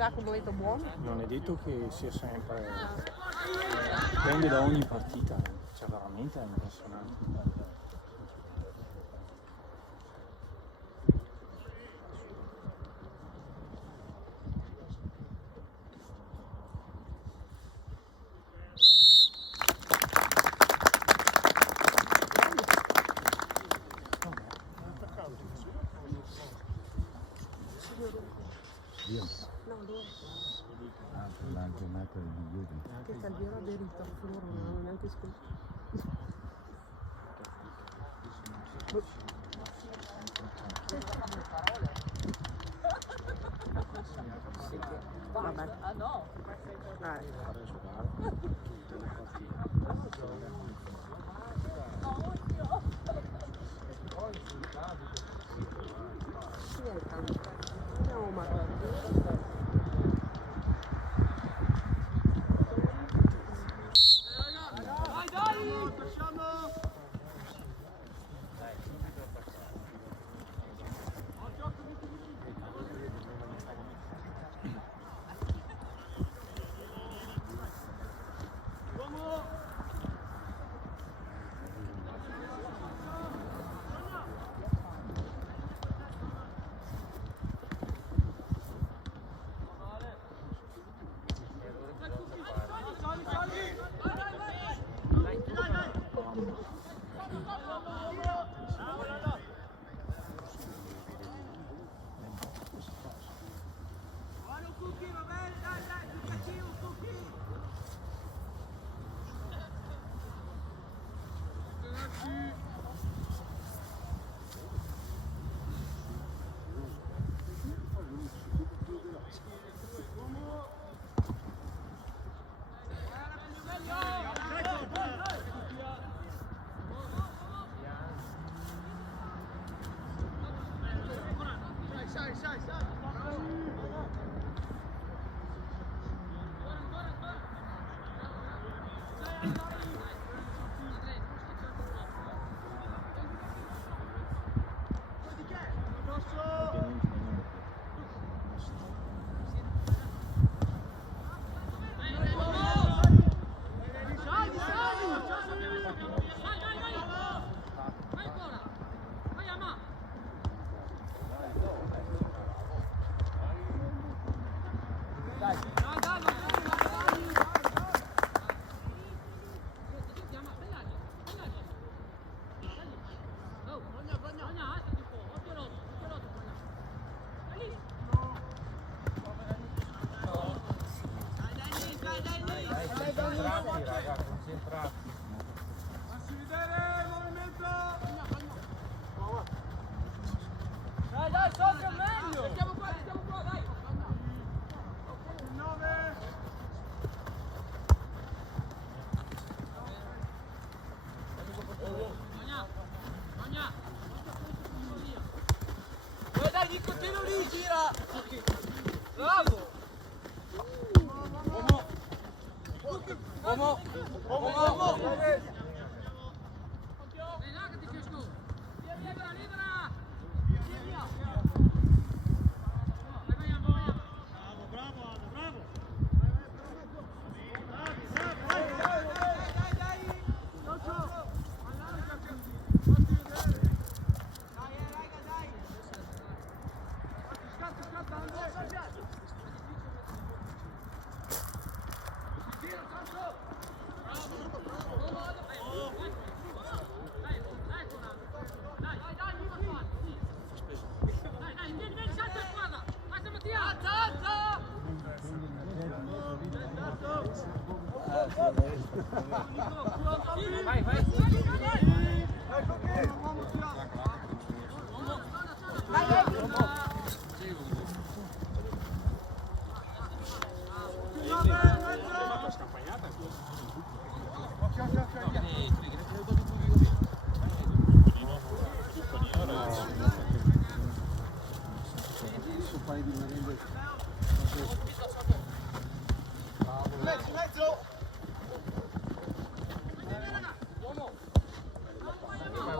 Un momento buono. Non è detto che sia sempre, dipende da ogni partita, cioè veramente è impressionante. La giornata di ieri. Che Calviero ha derito, loro non hanno neanche scritto. Vabbè. Ah no! Dai. Andiamo Marco. Vai, vai.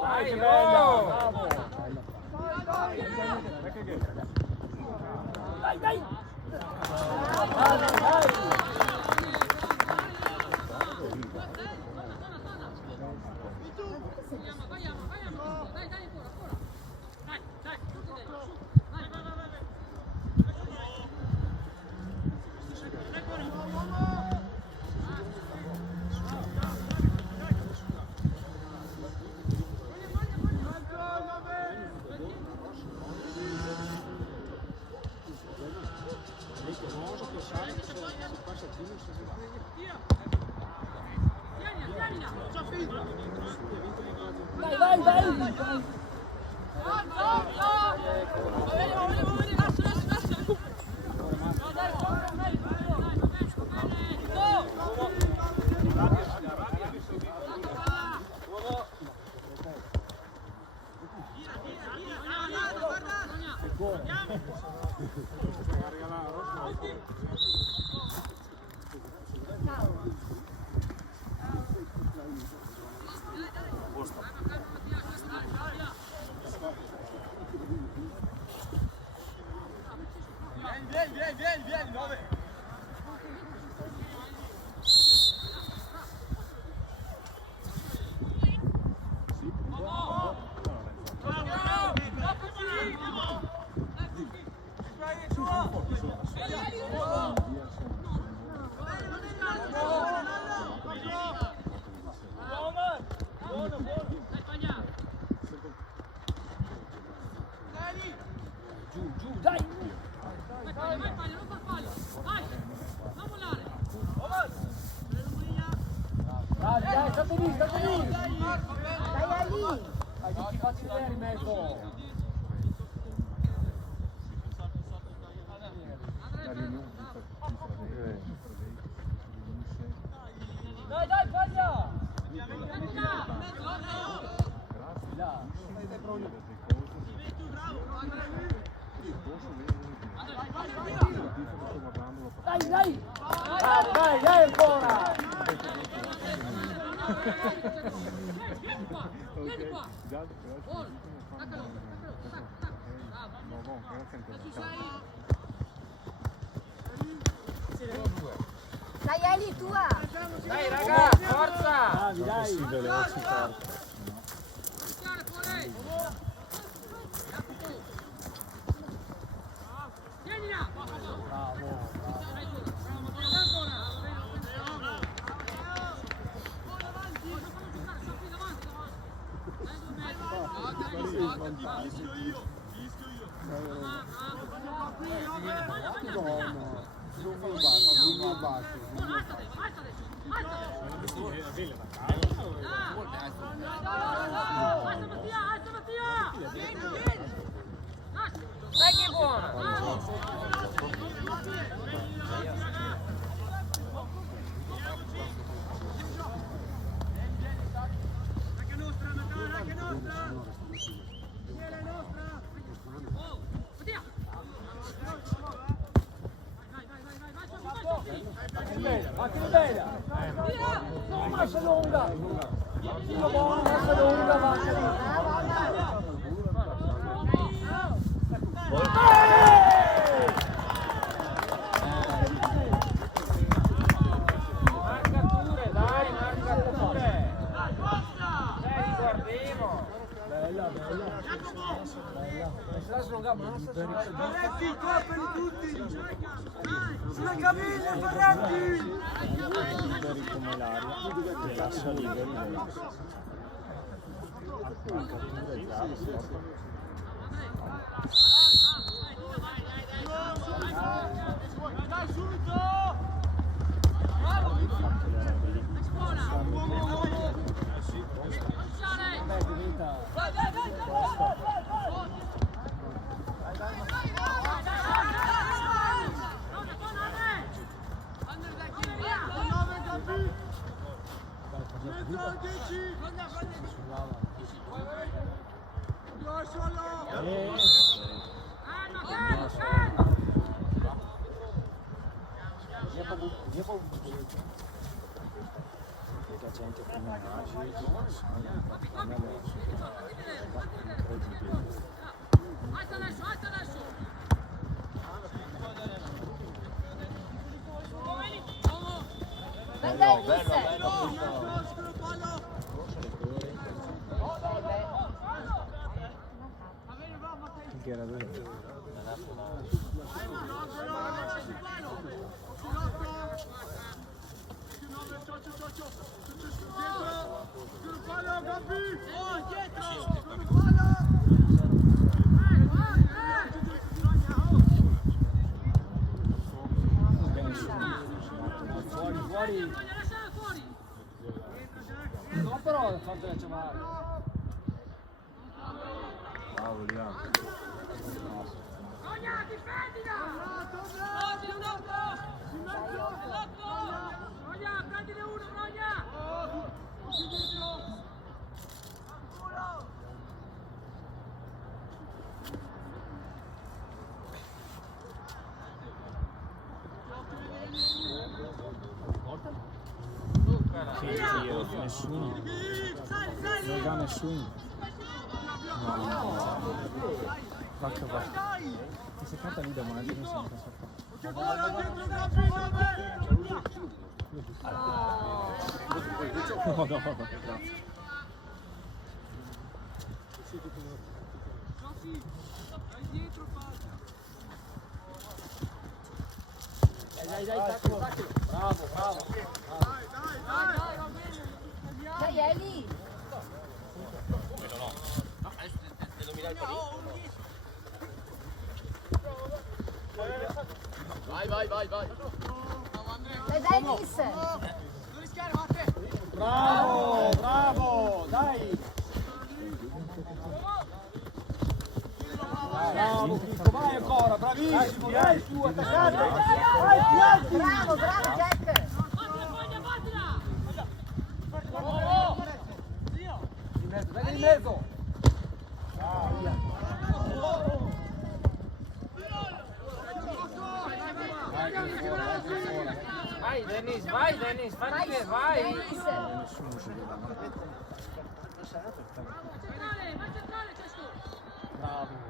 Vai, che bello! Vieni, 9. Dai ancora! Dai Eli, tua! Dai raga, forza! Dai! Sì, veloci, forte. Dai che buono! Massa lunga! Buono, massa lunga, Marca pure, dai, marca pure! Dai, guardiamo! Bella. Lascia lunga, massa. Ferretti, qua per tutti! Sulle caviglie, Ferretti! Liberi come l'aria, e lascia liberi Dai subito! la gente prima nasce che era dove? fuori. No, però fate la chiamare. Bravo, Liano. Sì, nessuno. Non va nessuno. No. Va che va. E se canta lì davanti non si passa qua. No, grazie. Dai, tacco. Bravo. Dai Eli! Vai. Dai Dennis! Non rischiare, Matte. Bravo, dai. Bravo, Chico, vai ancora, bravissimo, dai su, attaccate. Vai, più alti. Bravo Jack! Dai in mezzo. Vai Dennis, fatti vedere, vai! Dennis! Nessuno ci vede. Bravo.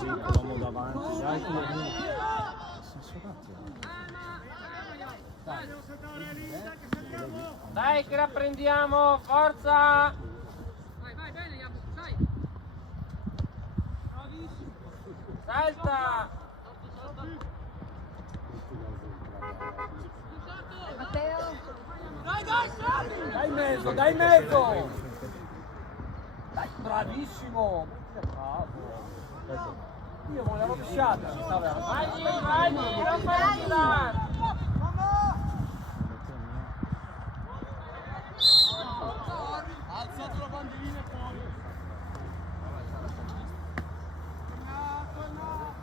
Eravamo davanti, gli altri sono sottratti. Dai che la prendiamo, forza! Salta! Matteo! Dai in mezzo. Dai, bravissimo. Bravo. Io volevo pisciata. Vai, non fai andare! Alzate la bandierina e fuori.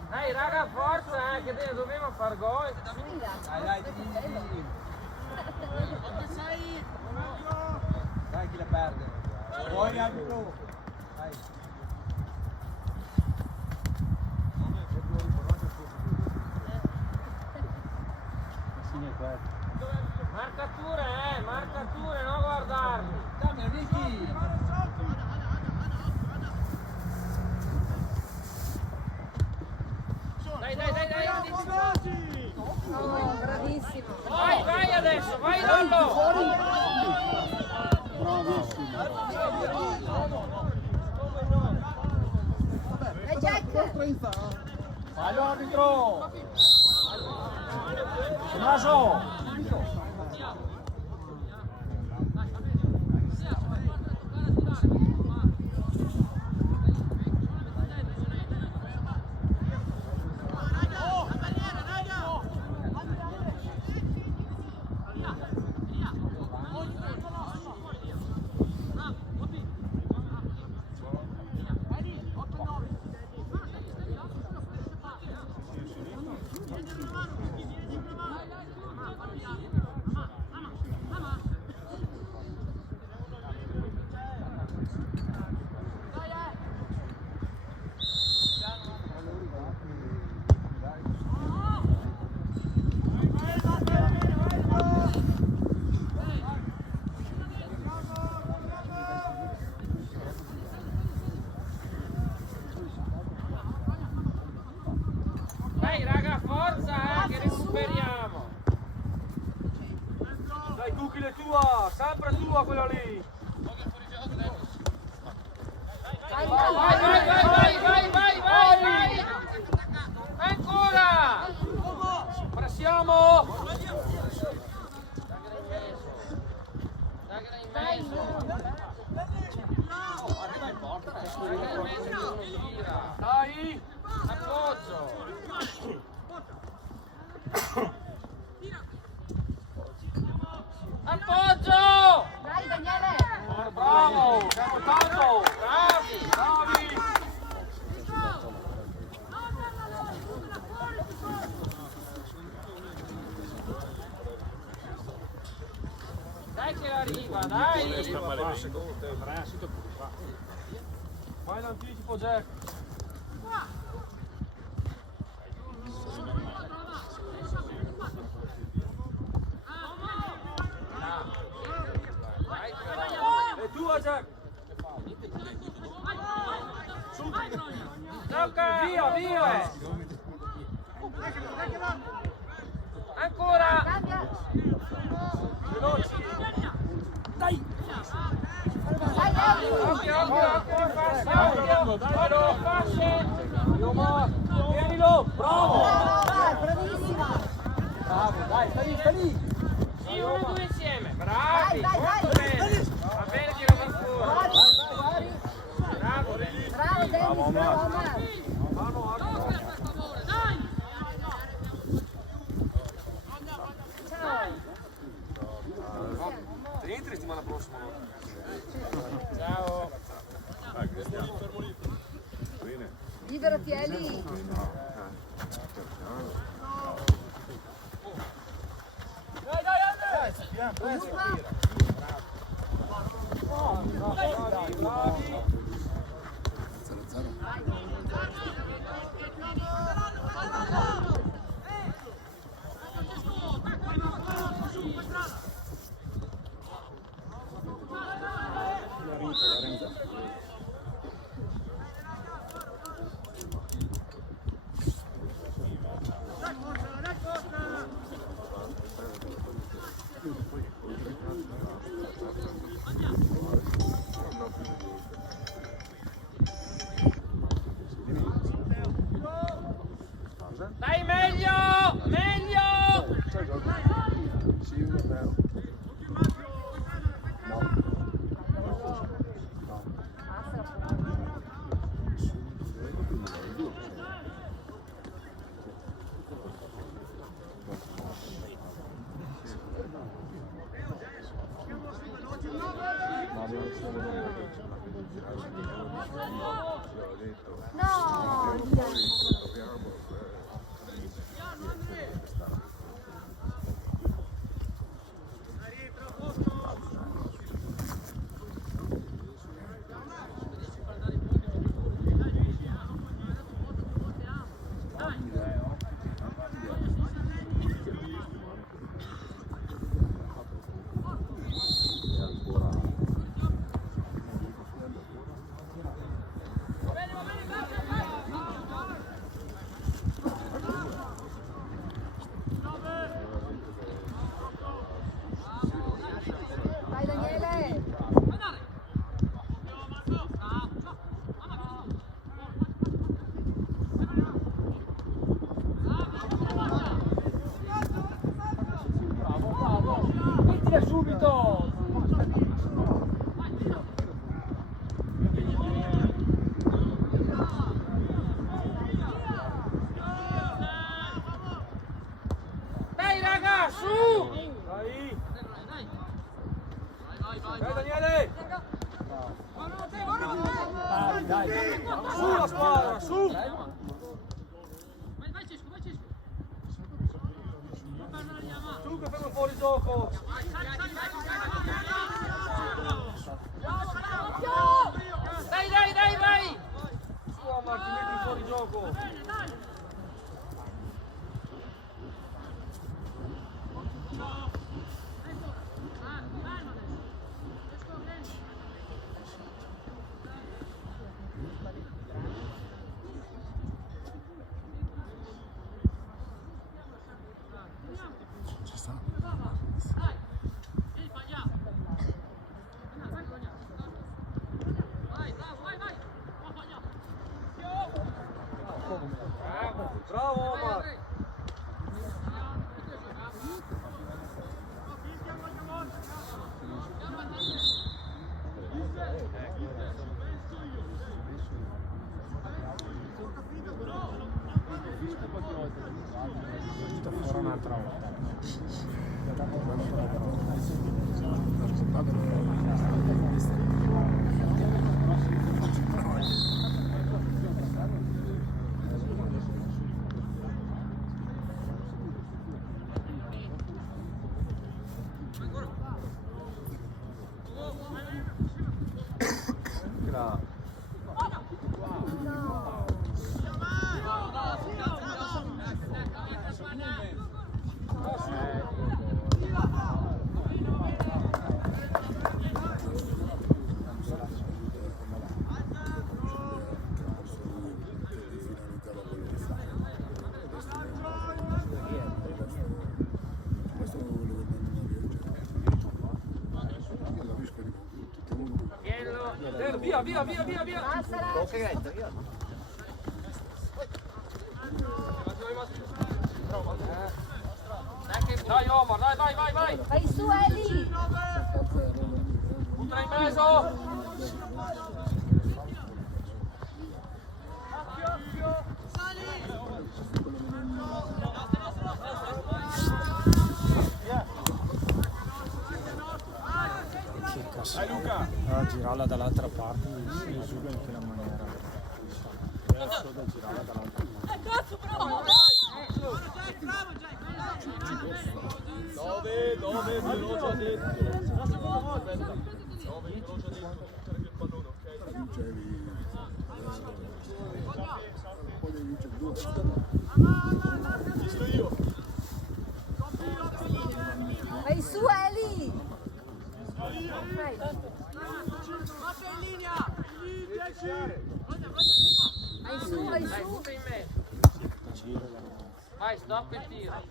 Dai raga, forza, che dobbiamo far gol! Dai. Dai chi la perde. Fuori arbitro. Dai. Marcature, non guardarli! Dammi, Ricky. Dai! Oh, bravissimo! Vai adesso, vai Lollo! Dai Jack! Vai arbitro. Naso. Dai raga, forza, che recuperiamo! Dai Cucchi, è tua, sempre tua quella lì. Vai! Ancora! Pressiamo. Dai in mezzo! Dai! Appoggio! Appoggio! Dai Daniele! Bravo! Siamo tanto! Bravi! Bravi! Dai che arriva, dai! Vai in anticipo, Jack! E tu, Jack! Gioca! Via, via! Ancora! Cambia! Veloci! Dai dai! Occhio, occhio, occhio, fasce! Tienilo! Bravo! Vai, bravissima! Bravo, dai, sta lì! Sì, uno, due insieme! Bravi! Vai, vai, Molto vai. bene! Va bene, tira per fuori! Bravo, Dennis! Bravo Dennis, bravo Omar! Entri settimana prossima. Ciao! Libero Pieli! Luca! Dai meglio! Meglio! No! Dai Daniele! Mettila subito! Dai raga, su! Dai! Dai Daniele! Dai! Su la squadra, su! Su che fanno fuori gioco! Dai, dai, dai, vai! Su Omar, ti metti fuori gioco! Tutta fuori un'altra volta. Via! Dai Omar, vai! Vai su Eli! Butta in mezzo! Dai Luca! A girarla dall'altra parte si risulta in quella maniera. È solo da girarla dall'altra parte. Dove, ve l'ho già detto. Visto io. Vai su Eli! Vai su! Dai, butta in mezzo! Vai, stop e tira!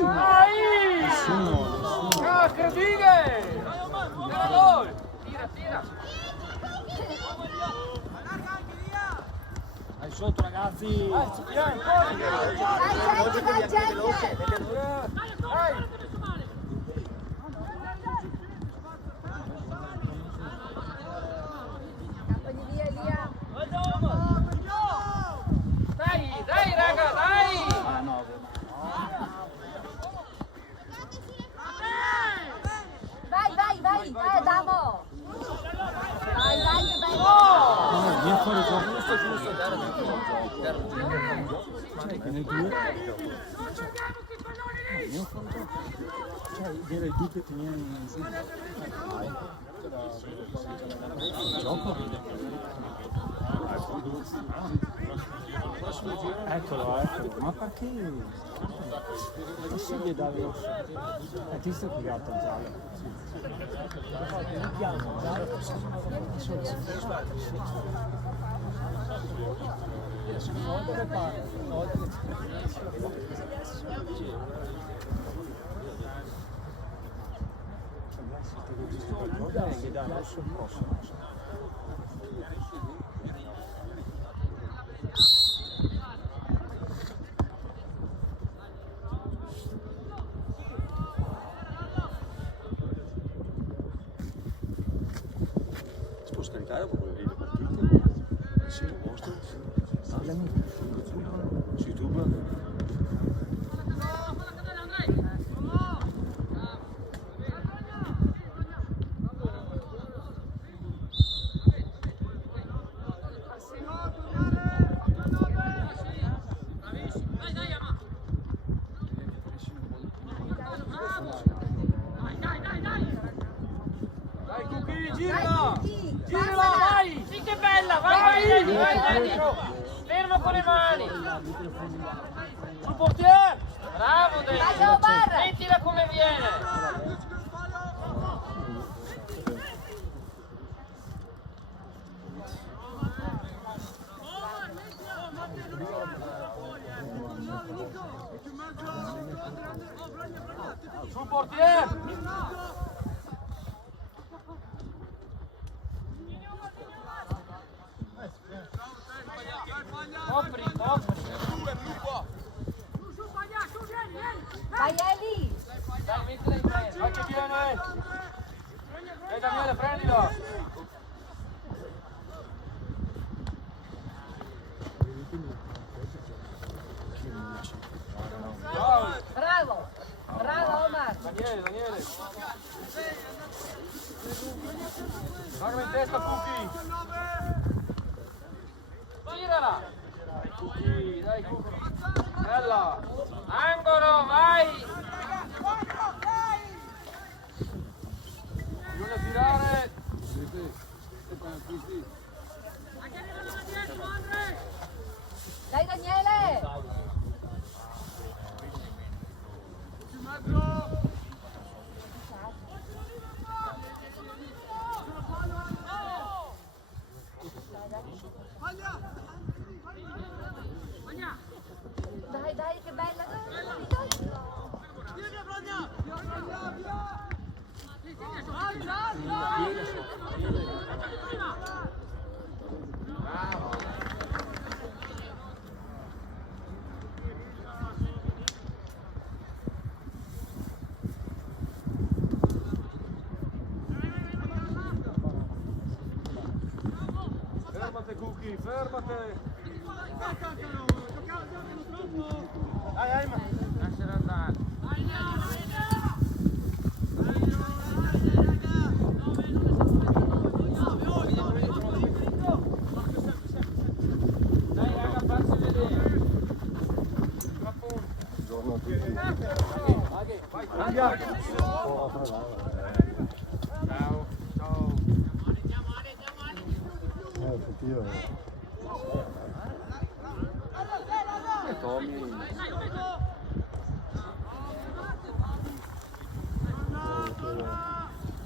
Vai! Ah, Credine! Tira! Dai sotto ragazzi! Vai gente! Campagni via Elia! Dai raga, dai! Ah no, Vai Adamo! Vai! vieni fuori giusto. Cioè, nel due. Cioè, direi tu che teniamo in su. Gioco. Eccolo. Ma perché? Non si vede dal rosso. Ti stai piegato il giallo. Gli dà rosso il prossimo. Si può scaricare proprio le partite? Sì, lo mostro. Su YouTube? Dai Cucchi, girala! Vai! Sì che bella! Vai! Fermo con le mani! Sul portiere! Bravo Dave! Mettila come viene! Sul portiere! Copri! Vai Eli! Dai, mettila in mezzo! Vai che viene! Dai Daniele, prendilo! Daniele. Guarda in testa, Cucchi. Girala! Dai, Cucchi, dai, Cucchi. Bella. Angolo, vai! Bisogna tirare. Dai Daniele! Dai, che bella! Fermate, Cucchi, fermate. Dai, Ayman. Lasciala andare. Dai raga, facci vedere. La punta. Buongiorno a tutti. Andiamo. Ciao. Ciao. Tommy.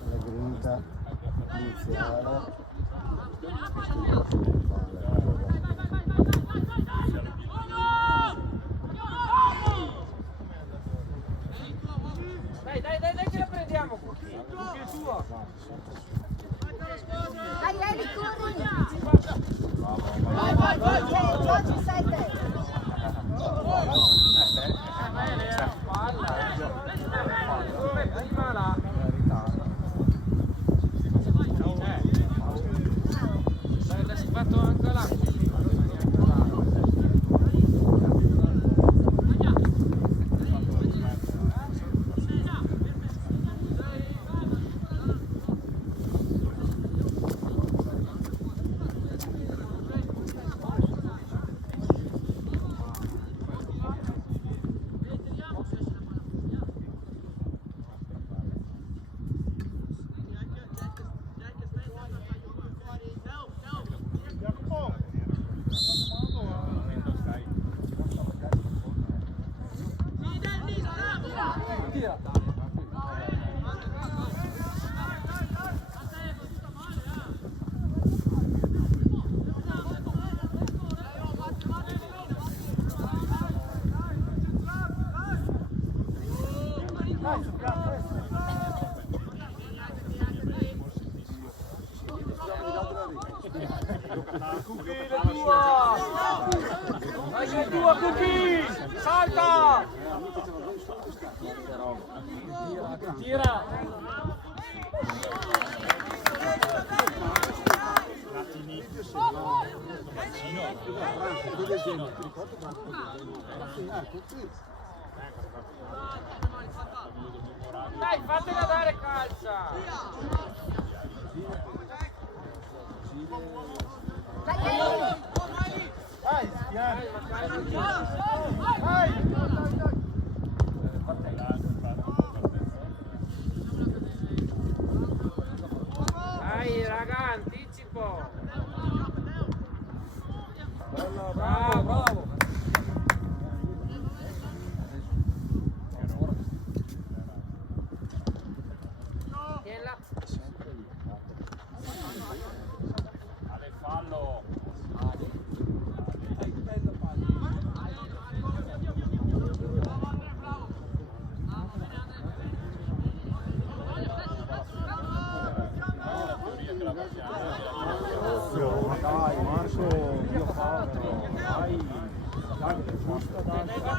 La grinta iniziale. Dai che la prendiamo, Cucchi. Cucchi è tua. Dai Eli, corri! Vai, Giorgi 7! Palla. Dove prima là? Dai, l'hai fatto anche là. Cucchi, la tua! Dai, che è tua, Cucchi! Salta! Tira! Dai, fatela dare calcia. Dai Eli! Dai, schiavi! Dai, raga, anticipo. Bravo, bravo! Tienila. Fallo. Dai Marco, Dio povero, dai, giusto, dai. Va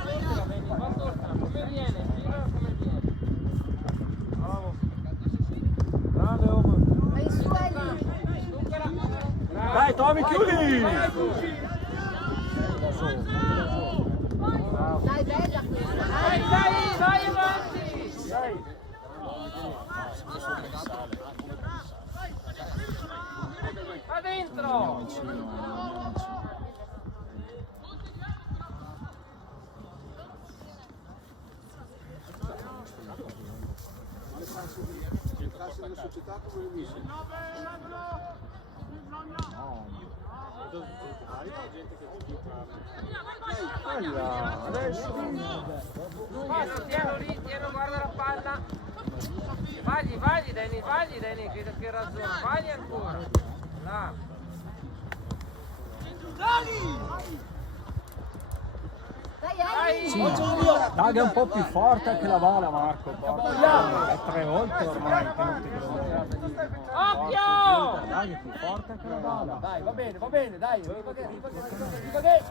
sopra, come viene? Gira come viene. Bravo! Grande Omer! Vai su Eli! Stucala. Dai Tommy, chiudi! Dai, bella questa! Dai, vai avanti. Dai! dentro. Della società come lo dici? Tieno lì, guarda la palla. Vagli Danny, che ragiona, vagli ancora. Là. Sì, dai un po' più forte che la bala, Marco. È 3 volte ormai che non ti credo. Occhio! Dai, più forte che la bala. Dai, va bene, dai. Viva che.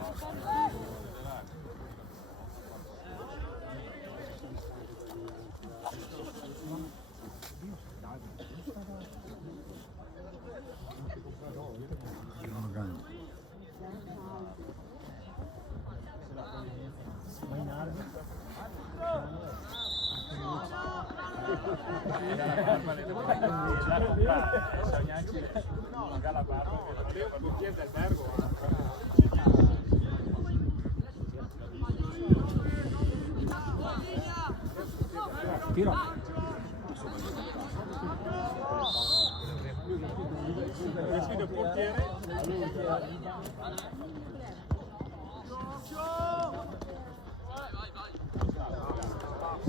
Tiro.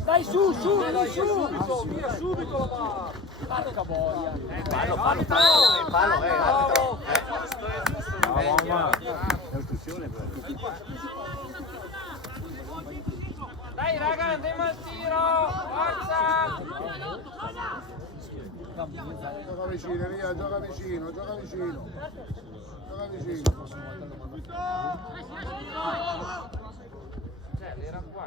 Dai su, via subito la va. Porca boia. Dai raga, andiamo al tiro! Forza! Gioca vicino, via, gioca vicino. Era qua.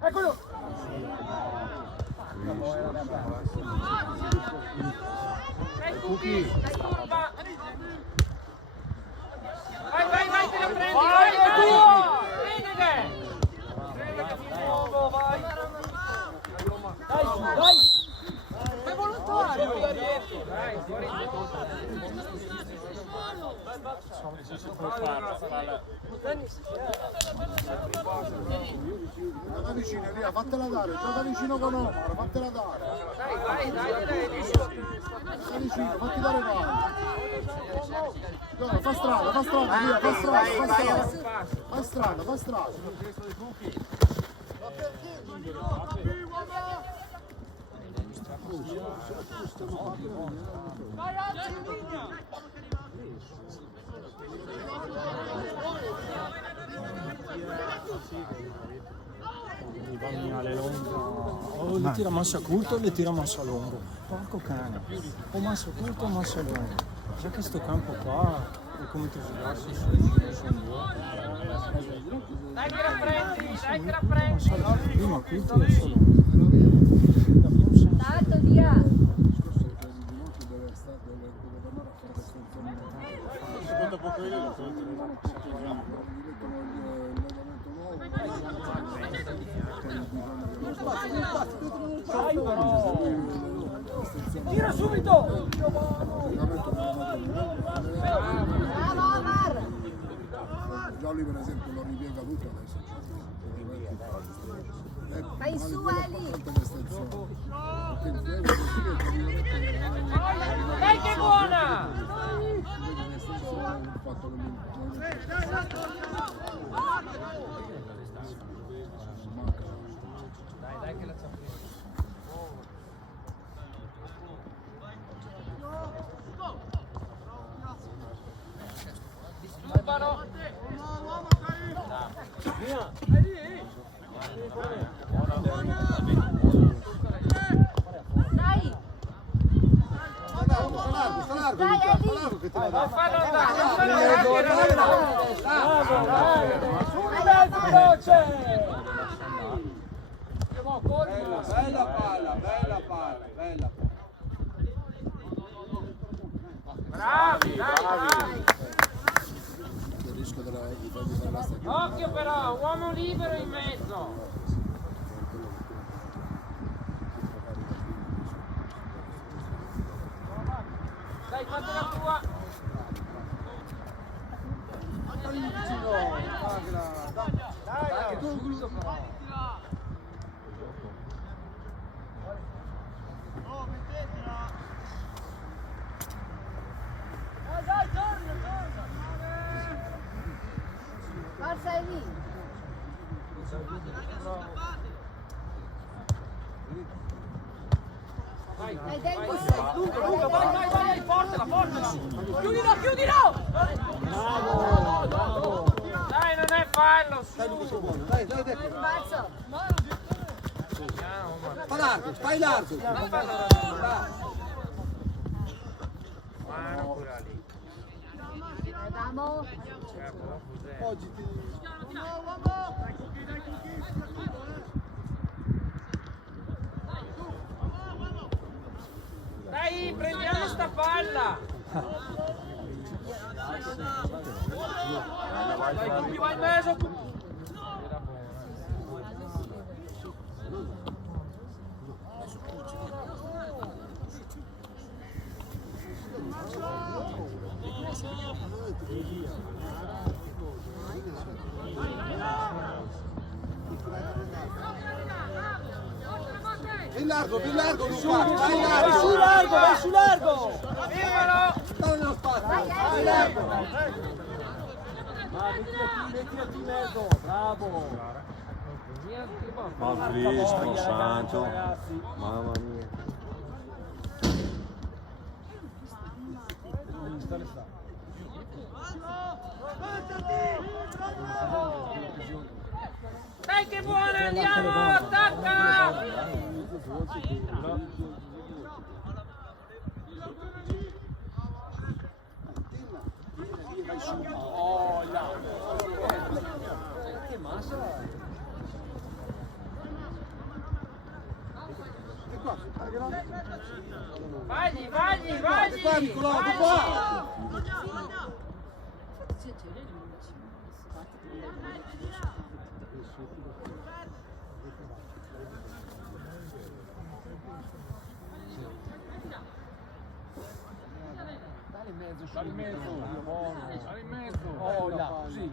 Eccolo! Dai Cookie! Dai curva! Vai, te la prendi! Vai, è tuo! Prendete! Di nuovo, vai! Dai! Fai volontario! Dai, fuori Gioca vicino, via, fatela dare, gioca vicino con Omar, fatela dare. Dai! Gioca vicino, fatti dare palla. Gioca, fa strada, via, fa strada. O le tira massa curta o le tira massa lungo. Porco cane. O massa curta o massa lungo. Già che sto campo qua è come ti giocassi sono due. Dai che la prendi! Prima curta e adesso lungo. Tanto via. Dopo quello tira subito! Bravo Omar. Jolly per esempio lo ripiega tutto adesso. Vai su Eli. Dai che buona! Dai! Sta largo, Luca, sta largo che te la dà. Non fallo andare, non fallo andare. Bravo, dai! Sul mezzo veloce! Bella palla, bella palla, bella palla. Bravi, dai, bravi. Il rischio di fare la stagione. Occhio però, uomo libero in mezzo. Dai, fate la tua. Dai vicino, Magra. Dai, tu Gludo però. Forza è lì! Dai, dai, Vai, portala, portala. Chiudilo. Dai, non è fallo, su. Dai, dai. Balzo! Sta largo, stai largo. Non fallo Mano pure lì. Andiamo! Oggi ti... Dai, prendiamo sta palla. Dai, Cupi, vai in mezzo. Più largo, Luca, stai largo. Vai su largo! Firmalo. Stai nello spazio, stai largo. Mettila in mezzo, bravo! Ma Cristo santo, mamma mia. Dai che buona, andiamo, attacca! Vai! Qua Nicolò, di qua. Sali in mezzo! Oh, là, così!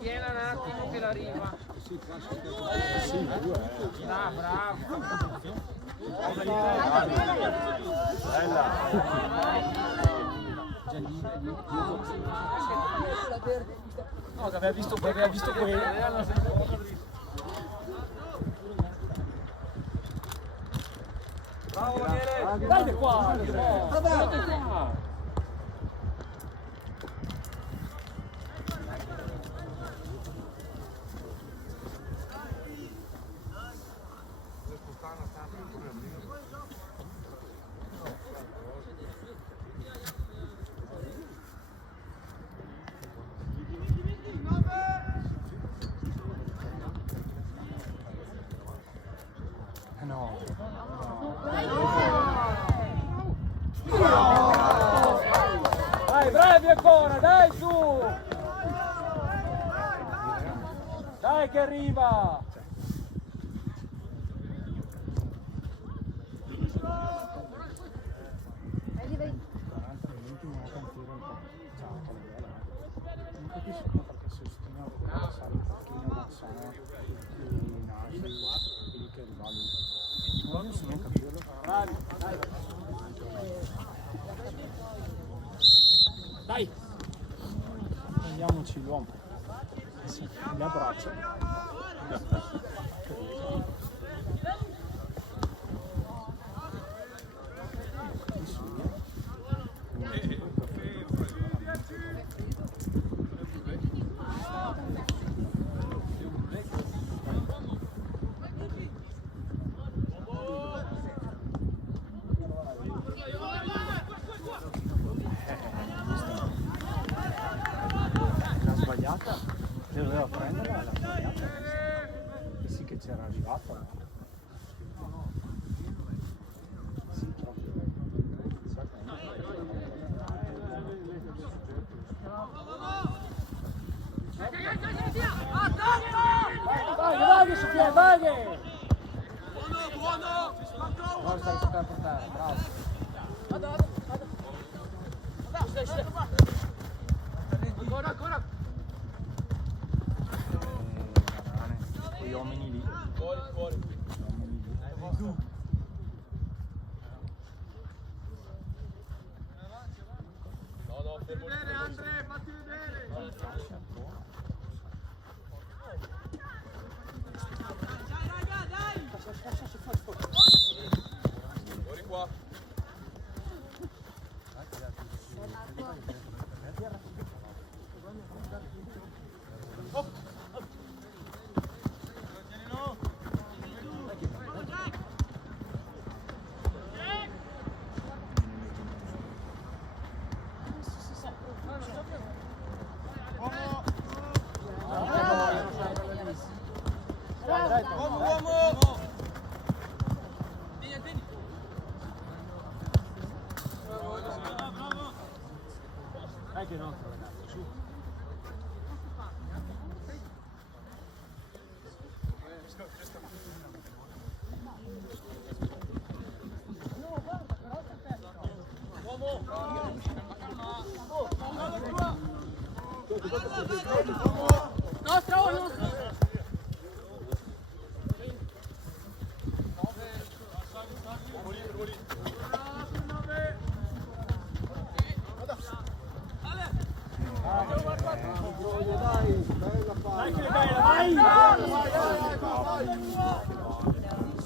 Tiena un attimo che la riva. Ah, bravo. No, aveva visto quello. Bravo Daniele. Dai qua! Dai qua! No. Dai, bravi ancora, dai su! Dai che arriva! non so neanche capirlo. Bravi, dai. Dai. Prendiamoci l'uomo. Sì, le abbraccia. L'ha sbagliata, doveva prenderla, l'ha sbagliata. E sì che c'era arrivata. Sì, proprio. Vai, Sofia, vai! Buono! Forza, portare, bravo. Ancora! Gli uomini lì. Fuori. No, fermo lì. Andre, fatti vedere! Fuori qua. Dai che nostro ragazzi, su.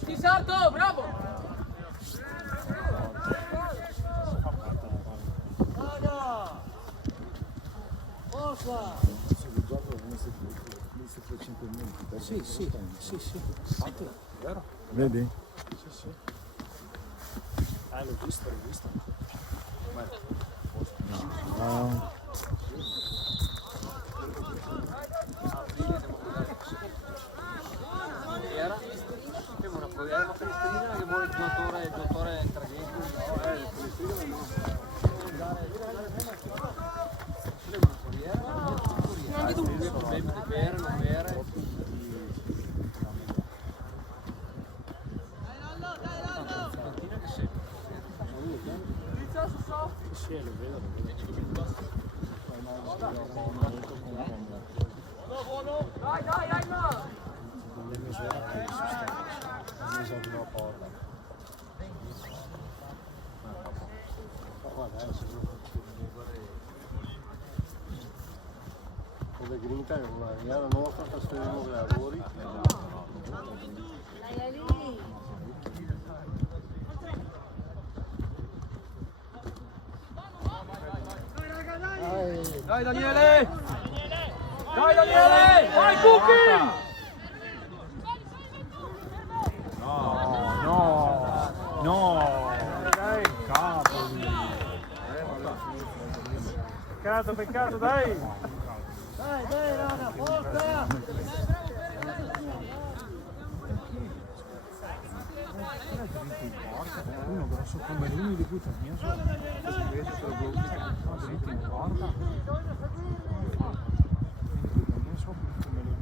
Di salto, bravo! Sì, vero? Vedi? Sì. L'ho visto. No. Era? Abbiamo una finestrina che vuole il giocatore traghetto. Anche tu problemi di bere, non bere. Sì, lo vedo. Dai, no! Non le misure che non esaurino a porta. Guarda, come grinta è una gara nostra, facciamo i lavori. Dai lì. Dai Daniele! Vai Cucchi! No! Cavoli! Peccato, dai! Dai, Rana, forza! Uno grosso come lui di butta via solo. Così vede che lo blocca. Dritto in porta. Non so come lui.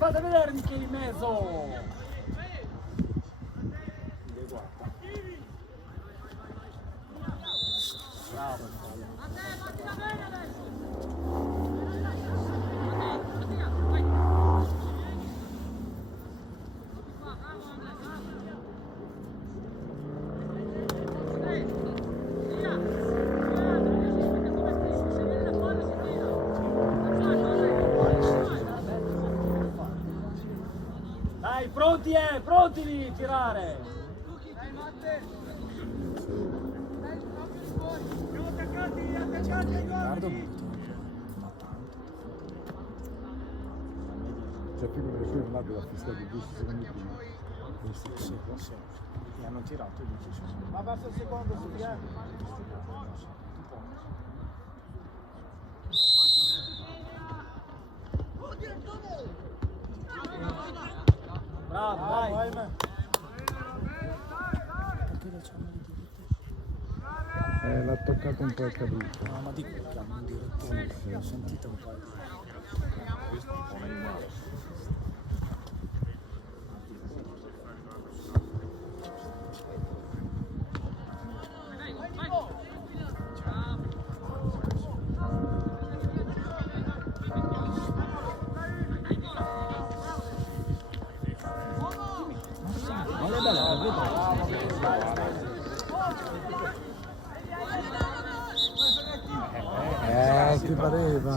fate vedere di chi è in mezzo. Bravo. Dai, pronti di tirare. Riccardo molto, ma tanto. Cioè più che più là della festa di 10 secondi prima. Sì, e hanno tirato 10 secondi. Ma basta un secondo, bravo, dai. Perché facciamo le dirette? L'ha toccato un po' il caduto. No, ma dico che hanno un direttore, ho sentito un po'. Non è bella, Ti pareva.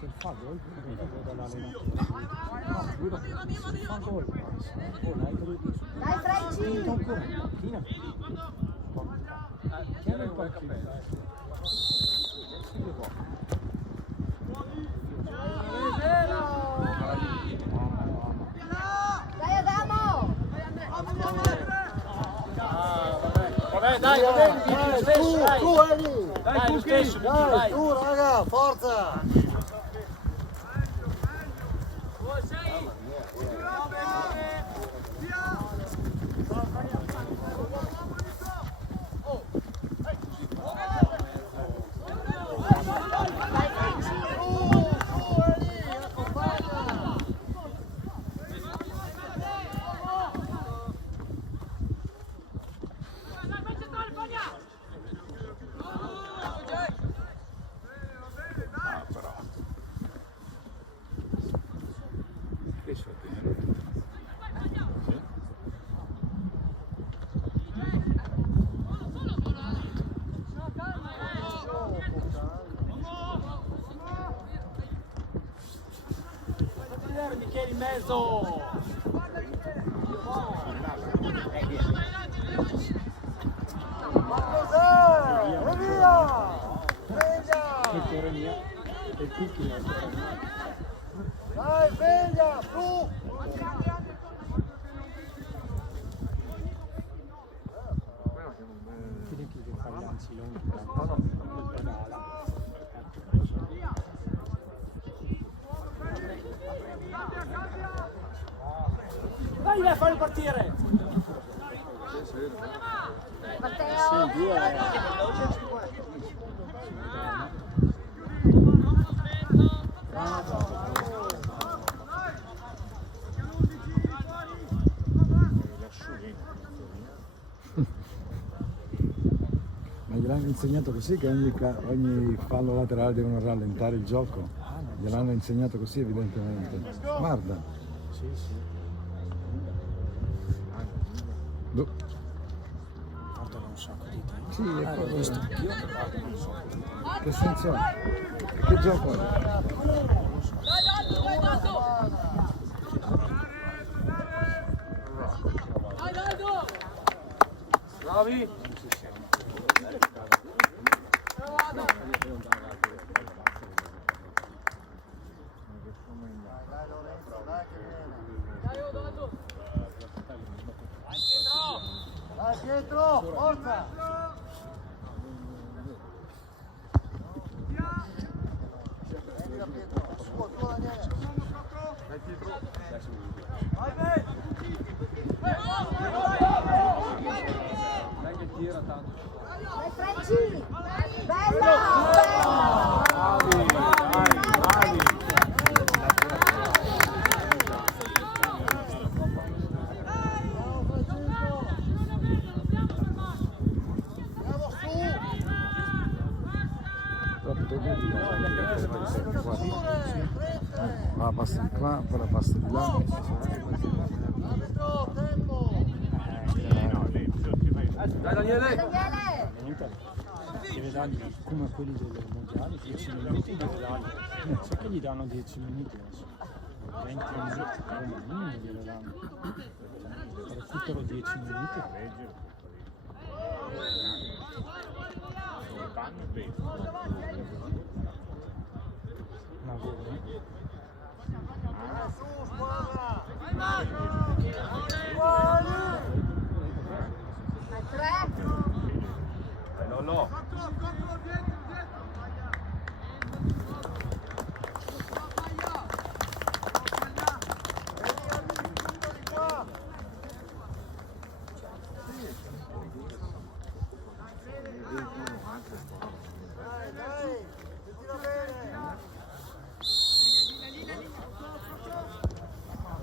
Se fa gol, dall'allenatore. Se fa gol, Dai, Franci! ancora in panchina. Chiama il panchina. Dai, Adamo! Vabbè, dai, Tu Eli! Dai, lo stesso, Dai, tu raga, forza! Michele in mezzo. Ma cos'è? E via! Sveglia! E tutti la Dai, sveglia! Su! Vedi che fa gli anzi lunghi. Dai, vai a farlo partire. Matteo! Ma gliel'hanno insegnato così che ogni fallo laterale devono rallentare il gioco? Gliel'hanno insegnato così evidentemente. Guarda. Sì, sì. Guardano un sacco di tempo. Sì, è L'ho visto anch'io che guardano un sacco di tempo. che senso ha? Che gioco è? Bravi! Dai che tira tanto. Dai Franci! Bella! Bravi, bravi. La passa di qua, poi la passa di là. Dai Daniele! Daniele! Deve dargli come quelli dei mondiali 10 minuti, deve dargli. Sai che gli danno 10 minuti adesso? 20 minuti, come minimo glielo danno. Recupero 10 minuti. Ma vero? A 3! Lollo.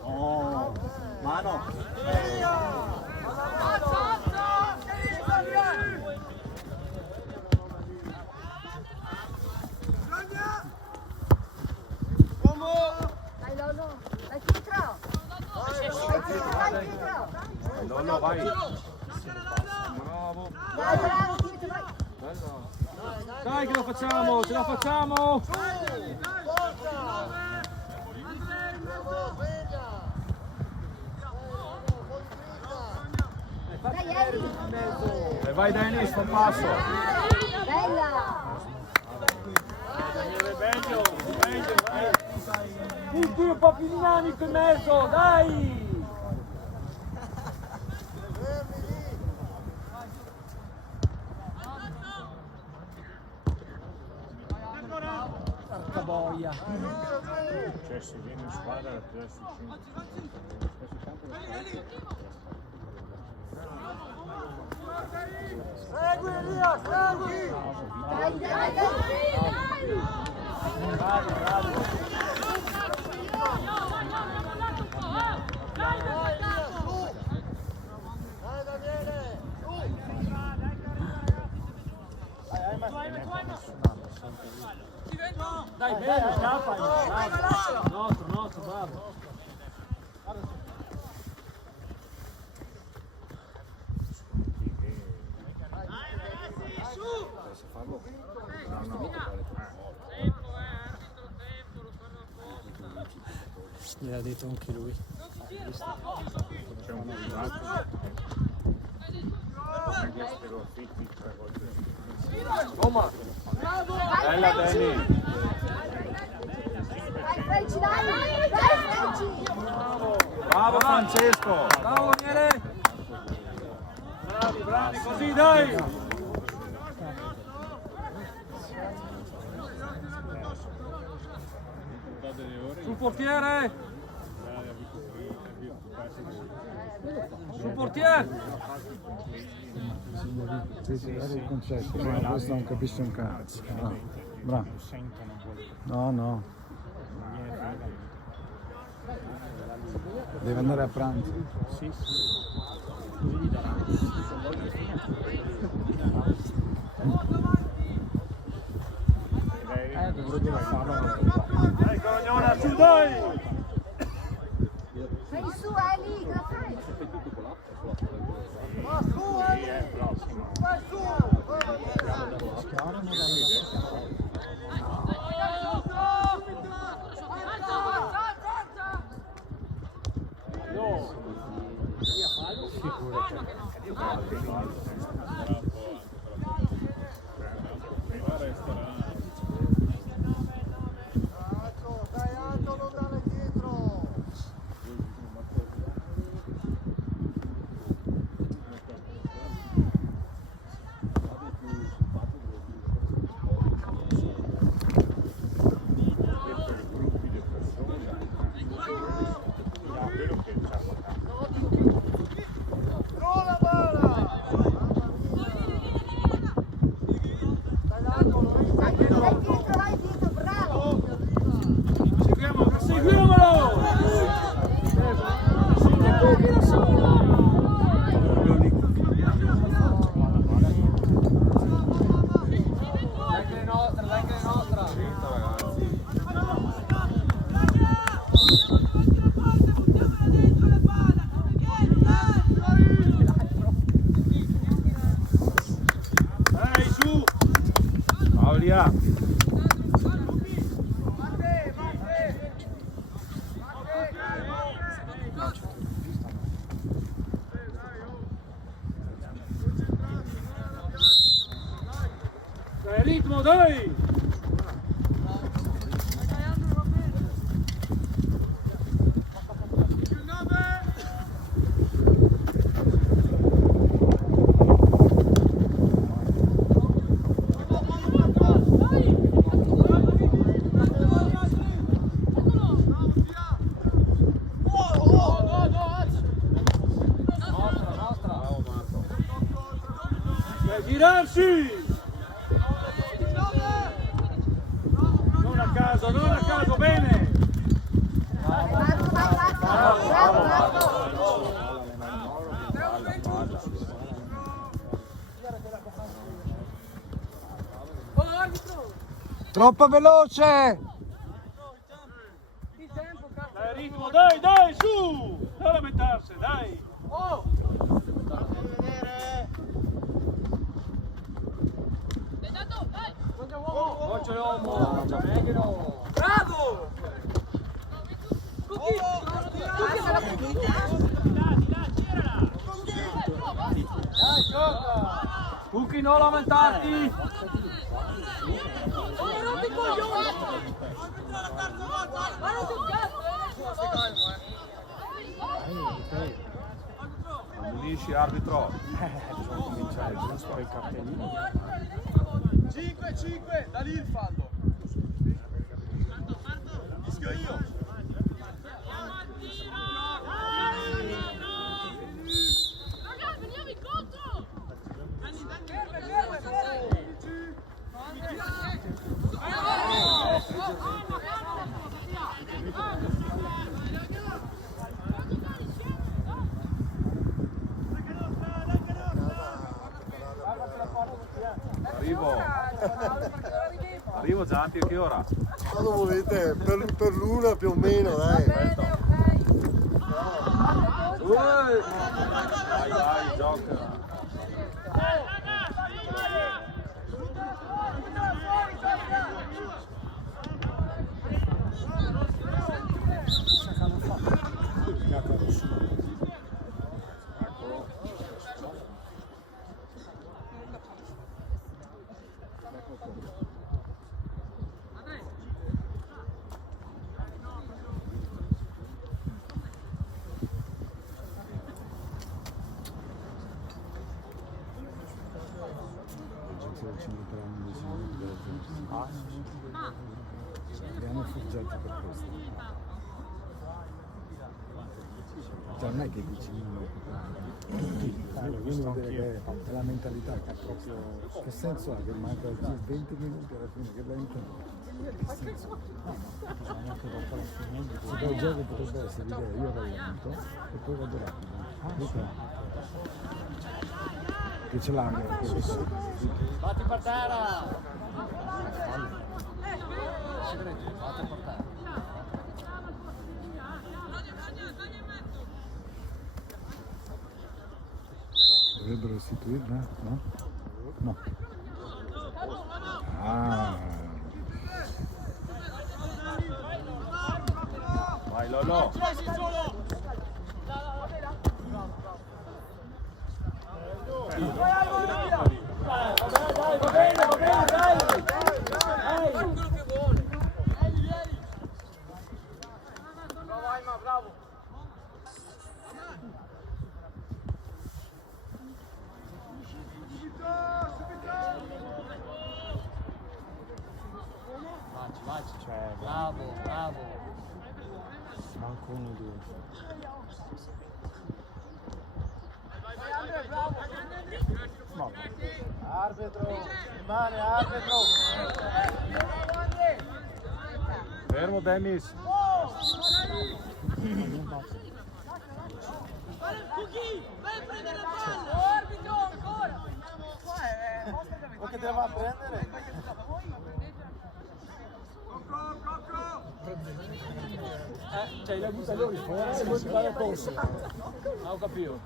Oh, mano. Dai Lolo! Dai Pietro! Dai Pietro! Lollo, vai. Dai bravo Pietro, vai! Dai che lo facciamo, ce la facciamo! Dai Eri! E vai Dennis, fa un passo! Bella! Tutti un po' più dinamico in mezzo, dai! Porca boia! Cioè se viene in squadra la presa su 5. Segui Elia, segui! Dai, dai, dai! Bravi, bravi! Dai, bene, scappa! Bravo! Nostro, bravo! Gliel'ha detto anche lui. C'è un Roma! Bella Dani. Dai Franci, dai! Dai Franci! Bravo Francesco. Bravo Daniele! Bravi, bravi, così dai! Sul portiere! Sul portiere! Sì, era il concetto, ma questo non capisce un cazzo. Bravo. Bravo. No, no. Deve andare a pranzo. Sì, sì. Così gli daranno. Dovrebbe farlo. Dai Corognona, su dai! Vieni su Eli, cosa fai? dai! Girarsi! Non a caso, bene! Troppo veloce! Dai ritmo, dai, su! Non lamentarsi, dai! Bravo! Cookie, non lamentarti! Ammonisci arbitro. Bisogna cominciare giusto ai cartellini. 5, da lì il fallo. Fischio io. Arrivo Zanti, a che ora? Quando volete, per l'una più o meno, dai. Vai, gioca. Abbiamo forgiato per questo. Cioè non è che dici è la mentalità che proprio. Che senso ha che manca 20 minuti alla fine, che lento? Che senso? Bisogna che dopo la fine di Se poi il gioco potrebbe essere l'idea, io rallento e poi vado rapido. Che ce l'hanno. Batti per terra! Dovrebbero restituirla? No? No. Ah. Vai Lolo. Va bene, dai! Quello che vuole! Bravo Aima, bravo! Vacci, cioè, Bravo! manco uno due. No. Arbitro, rimane arbitro. Fermo Dennis. Ma che te la va a prendere? Cioè la butta loro fuori e poi si va a corso. Ho capito.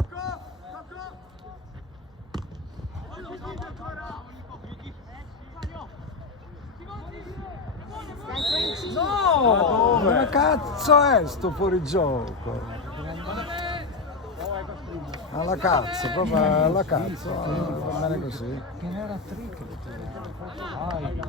Cocco! Oh, ma cazzo è sto fuorigioco? Alla cazzo, proprio alla cazzo, va bene così. Che era trick che dai.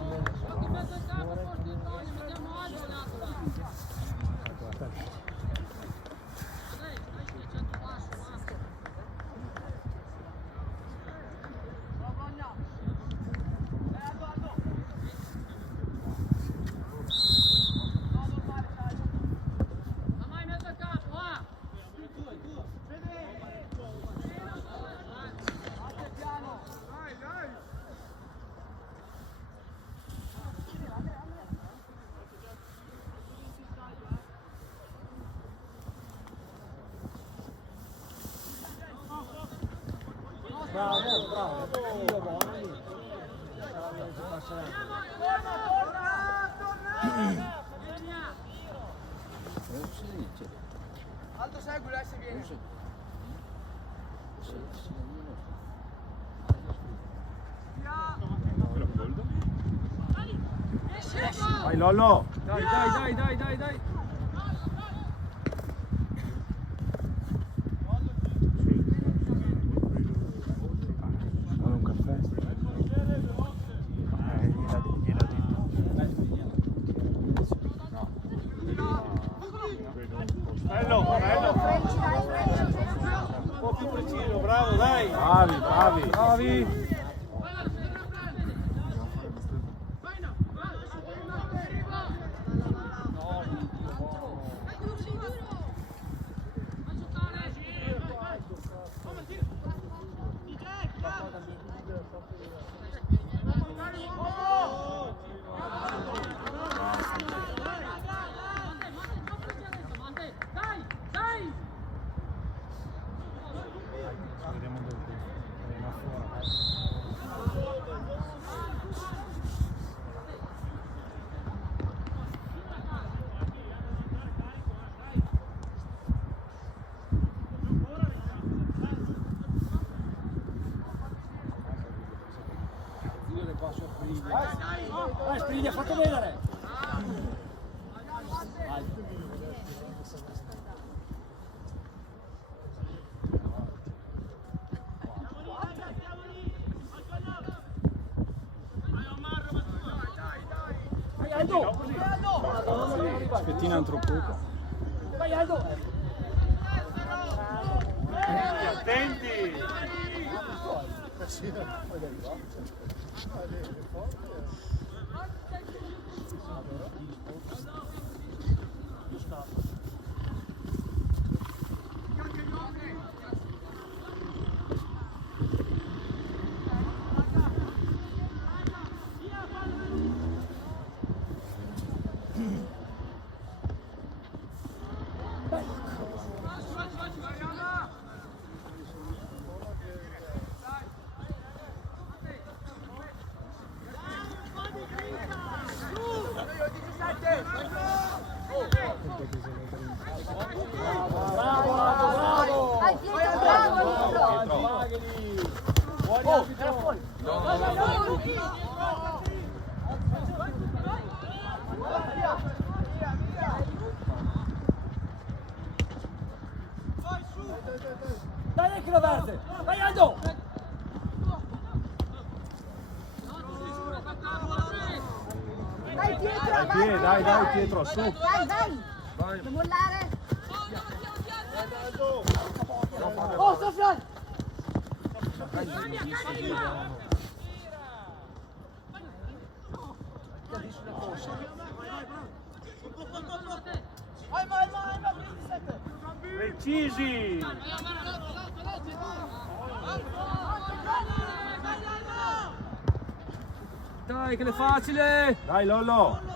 Alto segui, se viene. Vai Lollo! Dai. Vuole un caffè? Gliela detto. Bello! Un po' più preciso, bravo, dai! Bravi! Vai, Spriglia, fatto vedere! Vai, Aldo! Spettina altro poco. Vai, Aldo! Attenti! Vai Pietro, bravo! Oh, era fuori! Dai anche la verde! Vai Aldo! Dai Pietro, Dai Pietro, su! Vai! Non mollare! Oh, Sofian! Precisi! Dai che è facile! Dai Lollo!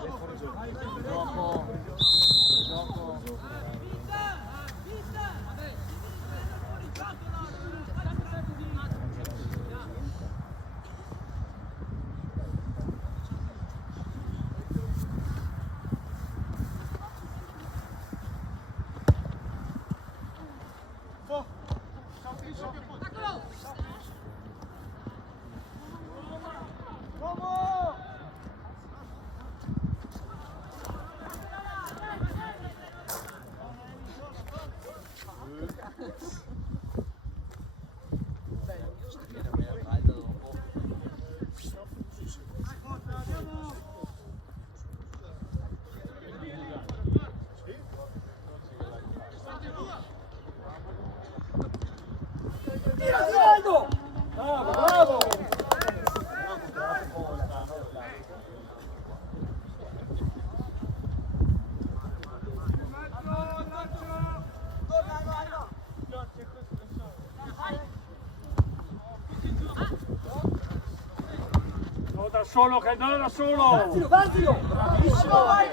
solo, che non era solo! Bravissimo! Vai!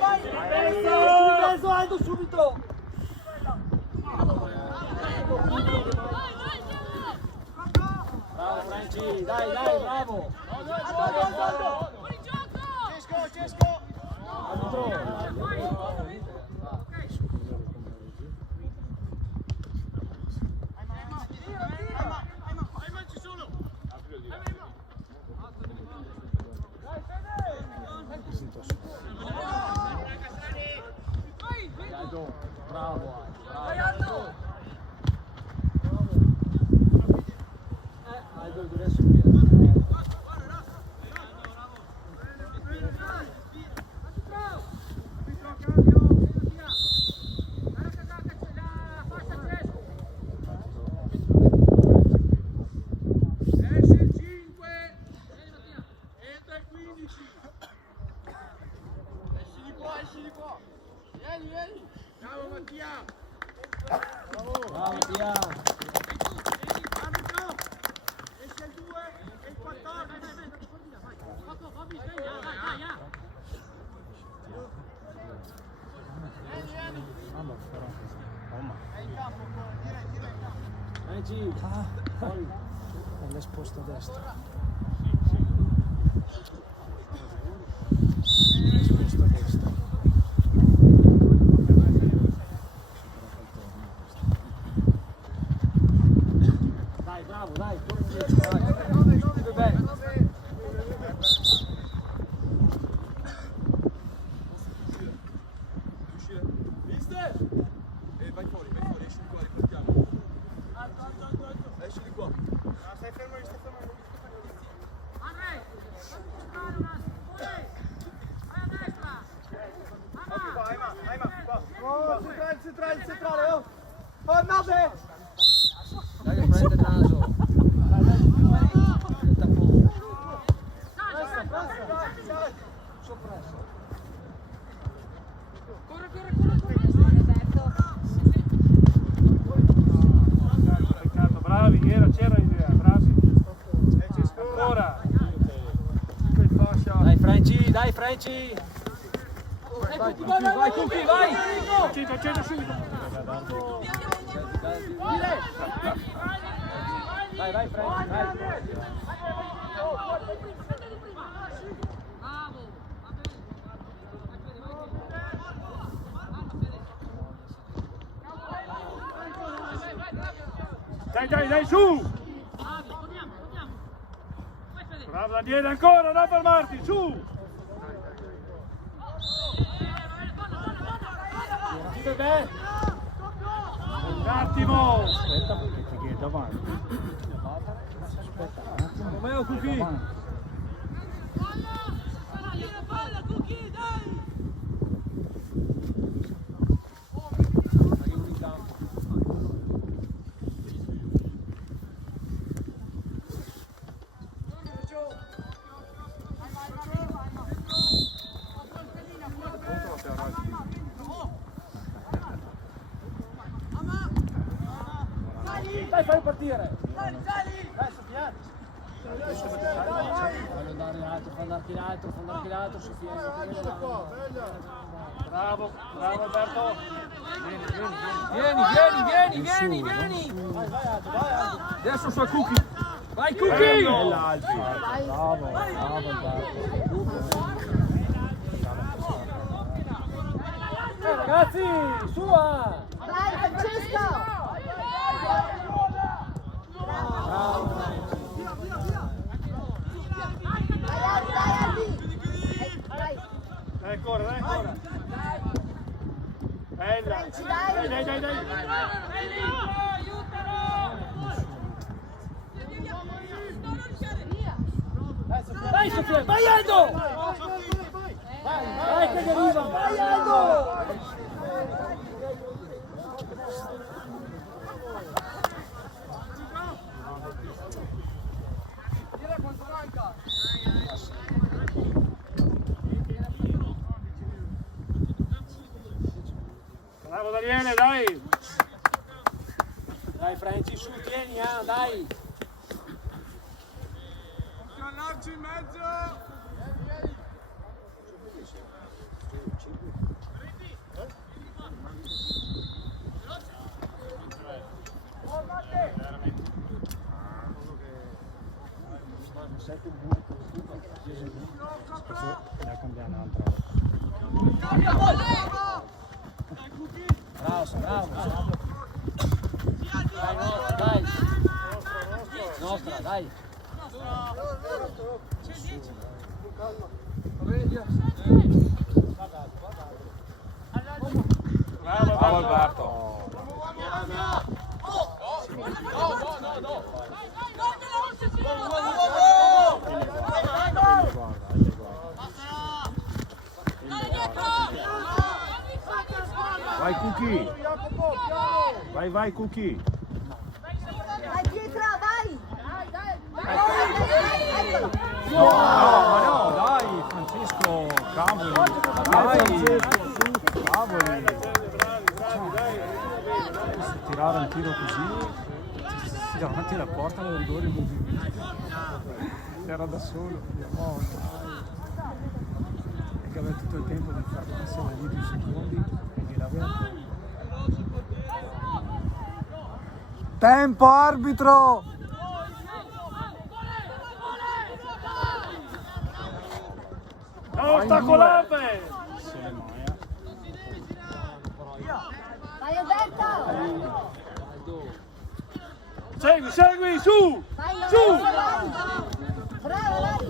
Mezzo Aldo subito! Bravo Franci, dai, bravo! Cesco! Bravo! Aldo deve subire. Poi l'esposto a destra. L'esposto a destra. Dai, bravo, dai, Vai fuori, esci di qua, ripartiamo. Esci di qua. Stai fermo, stai fermo. Centrale, oh! Oh, Nave! Dai che prende il naso. Riccardo, bravi, c'era l'idea, bravi. Ancora. Dai Franci! Vai Cucchi, vai! Accendo subito. Vai Franci, vai! Dai, su! Bravo Daniele, ancora, non fermarti, su! Un attimo! Aspetta perché ti chiede davanti. Aspetta un attimo. Romeo Cucchi! Dai, fai partire! Sali! Dai, Sofia! Fallo andare in alto, Sofia! Bravo Alberto! Vieni! Vai, Aldo! Adesso su Cucchi! Vai Cucchi! Bravo Alberto! Ragazzi, sua! Dai, Francesco! Dai ancora! Bella! Dai! Dai Sofia, vai Aldo! Vai che deriva, vai Aldo! Bravo Daniele, dai! Dai Franci, su, tieni, dai! Allargi in mezzo! Bravo. Dai, nostra, dai. Bravo Alberto. Vai Cookie. Vai Cookie. Dai Pietro, dai! Eccolo! No, dai Francesco, cavoli. Dai, cavoli. Se tirare un tiro così davanti alla porta del rigore in movimento. Era da solo, no. E che aveva tutto il tempo di fare passare lì 2 secondi e di l'aveva. Tempo arbitro! Ostacolate! Se le mai. Vai Alberto! Segui, su! Vai, Su! vai! Bravo, dai!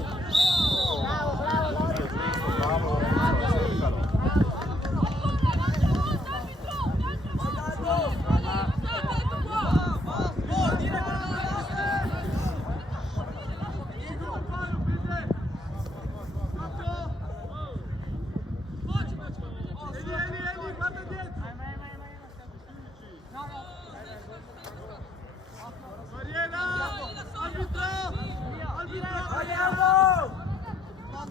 Bravo,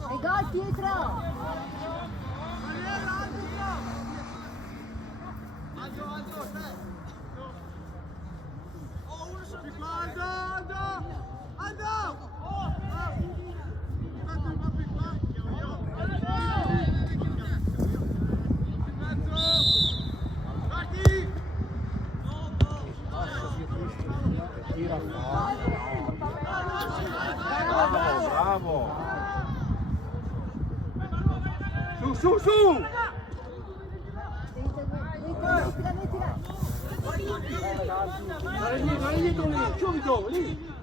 E gol Pietro! Bravo! Su! Mettila! Vai dietro lì, subito, lì!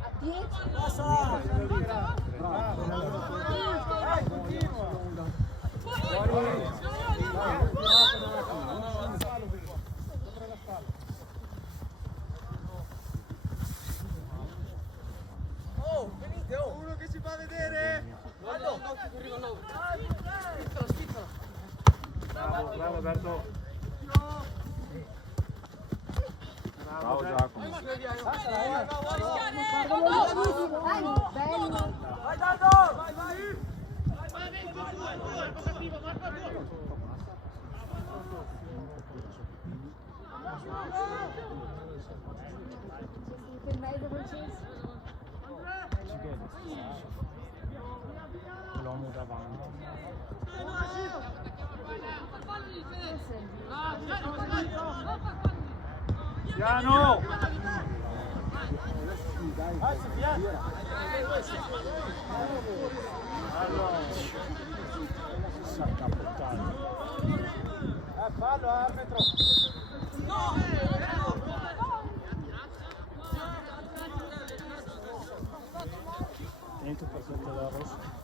A Pietro! Uno che si fa vedere! Bravo Alberto! Bravo Giacomo! Dai, bello! Vai Dado! Vai! Per meglio Francesco! L'uomo davanti. Piano! Sacca puttana. Fallo arbitro! Dentro per sotto la rossa.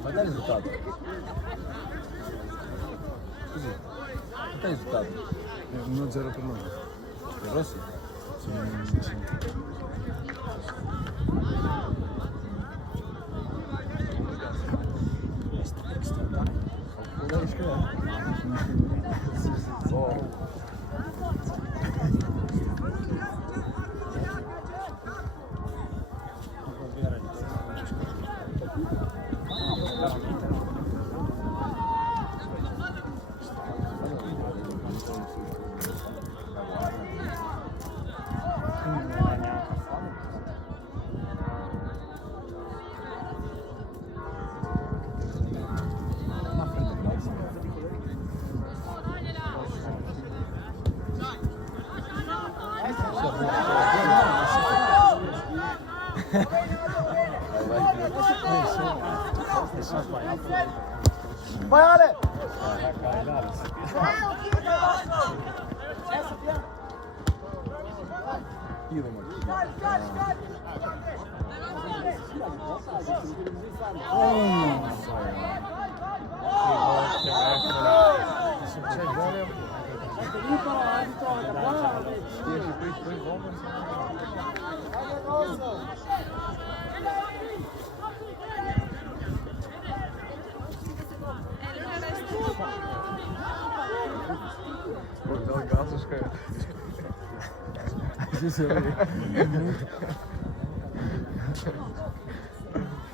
Guarda il risultato. Così. Guarda il risultato. 1-0 per noi. Per Rossi? Sono in 5. Oppure rischia. Vai Ale! Io non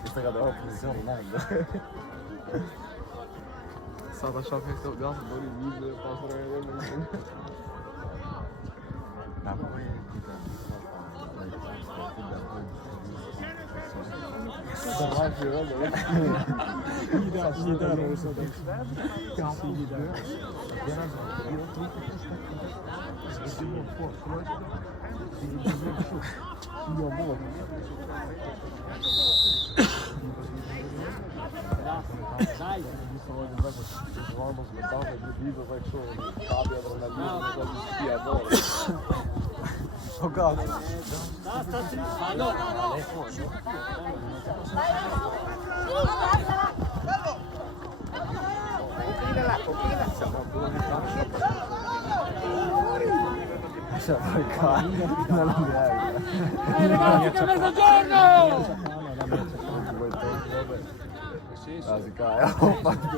Questa cadrà la posizione Ronaldo. Stata așa pe tot gaz, dori video, pasă rămâne. Da, oh God. Ho fatto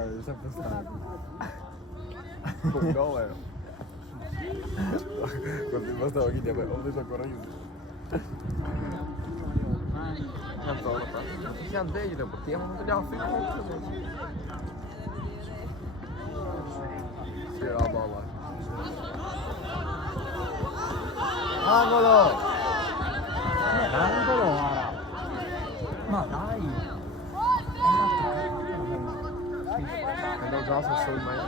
è sempre stato come quando bastava chi ti aveva detto ancora io non si andeglia perché non vogliamo fare si era balla angolo Angolo, ma dai! En dat was het zo maar.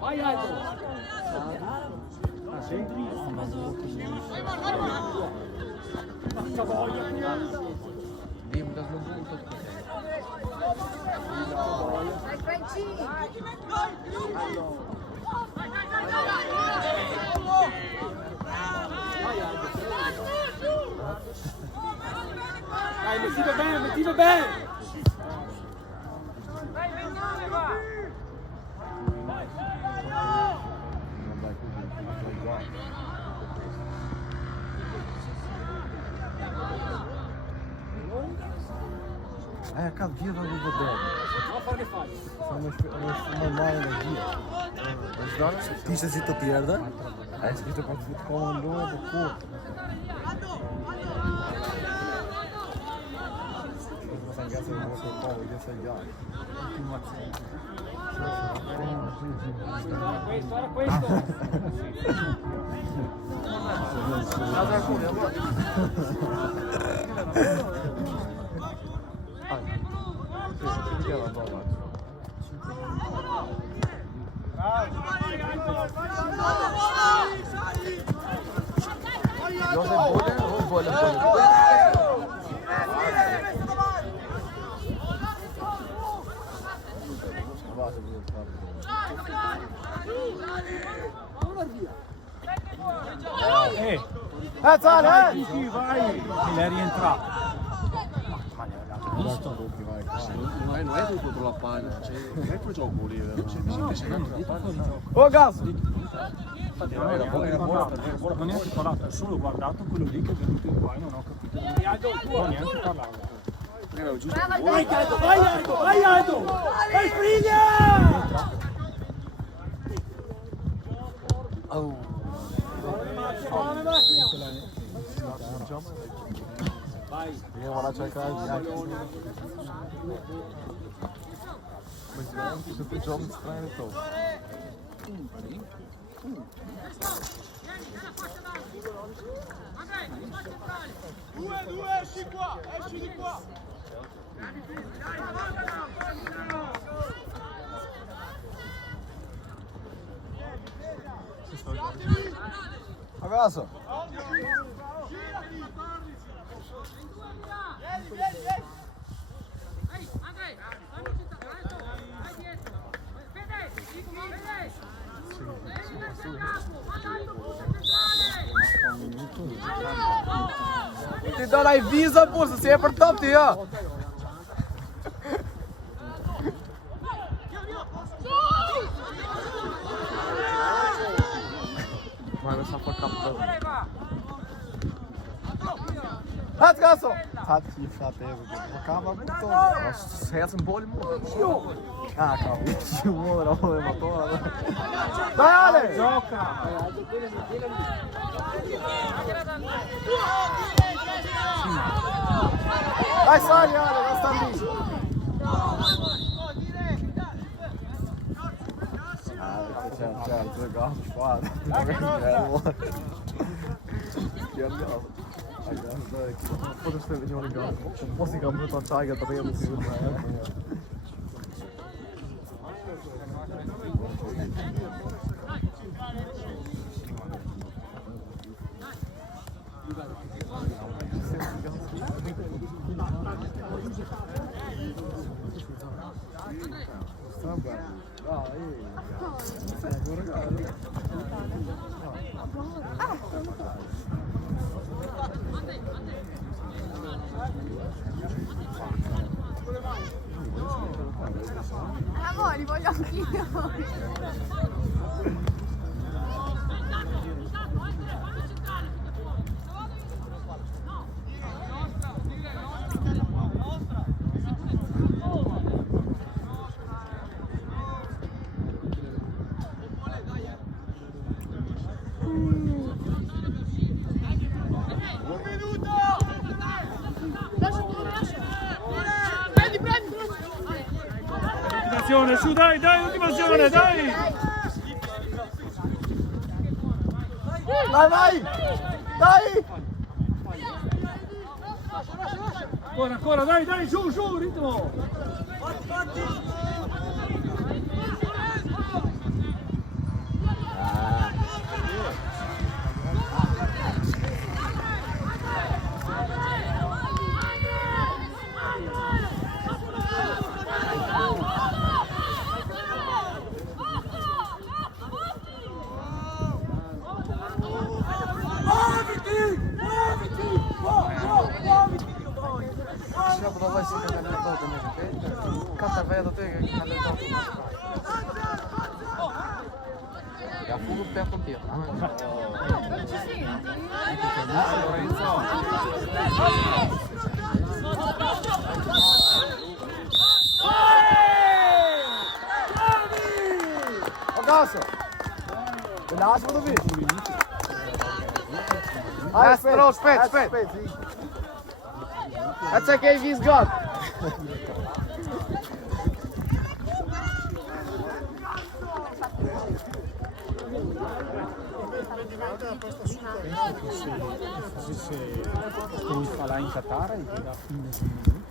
Vai Aldo! Die moet dat nog goed tot. Dai Franci! Dai, mettilo bene, mettilo bene! Dai, Vignone, va! Acaba via vai no dele. Uma mala na via. Mas agora ti se zitto pierde. Hai scritto con futebol andou do corpo. Mas anche se non so come che sei già. Guarda questo! Vai! Che l'è rientrato. Non è tutto per la palla, cioè, non è quel gioco lì, Oh gas! Infatti non era buona, non neanche parlato, ho solo guardato quello lì che è venuto in qua e non ho capito. Non ho neanche parlato. Vai Aldo, vai Aldo, vai Aldo! Vai Friglia! Vai! Andiamo a cercare mas não, se o jogo estranho, então. Due, esci qua, esci di qua. Ragazzo! Ti do dai visa pur să se ia per top tia. Mai lo sa fa capito. Hat gaso. Hat die frate. Acaba tutto. Sei un po' il mondo. Ah, cavolo. Ci muove la muove ma to. Dai Ale, gioca. Dai Sali Ale, non sta lì. Certo, guarda. Potreste venire in gamba. Un po' si cambia tua ciaga, perché non si vede. Amore, li voglio anch'io. Su, dai, ultima azione, dai! Vai! Dai! Ancora, dai, su, ritmo! Canta veia da te che canta il dopo. Ja fugo per contigo. Non ci senti? Ragazzo! Lasciamo dove? Aspetta. That's okay, he's gone. Se mi fa là in Qatar e ti dà fine